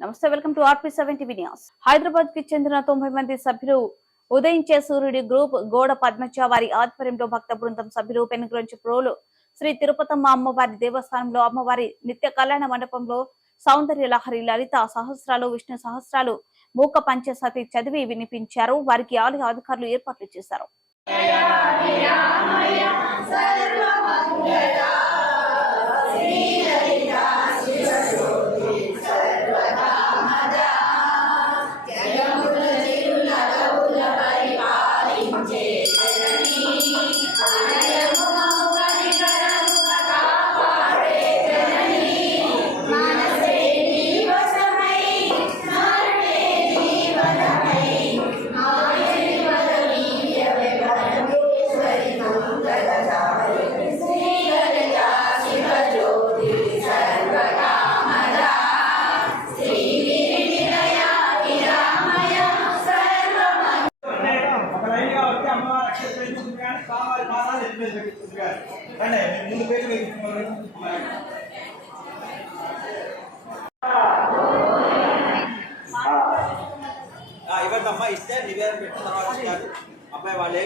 నమస్తే, welcome to RP7 TV news. Hyderabad కి చెందిన 90 మంది సభ్యులు ఉదయించే సూర్యుడి గ్రూప్ గోడ పద్మజ వారి ఆధ్వర్యంలో భక్త బృందం సభ్యులు పెనుగురించి ప్రోలు శ్రీ తిరుపతమ్మ అమ్మవారి దేవస్థానంలో అమ్మవారి నిత్య కళ్యాణ మండపంలో సౌందర్య లహరి లలిత సహస్రాలు విష్ణు సహస్రాలు మూక పంచసతి చదివి వినిపించారు. వారికి ఆలయ అధికారులు ఏర్పాట్లు చేశారు. ఇవ్వద్దమ్మా, ఇస్తే నివేదన పెట్టిన తర్వాత ఇస్తారు అబ్బాయి వాళ్ళే.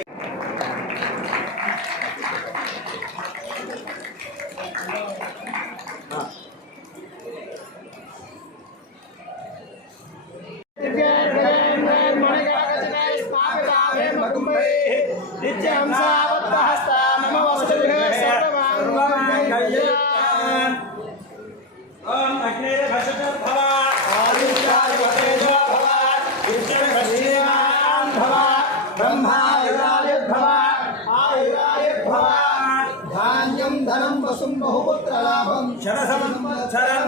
धान्यं धनं वसुं बहुपुत्रलाभं शरसंवत्सरं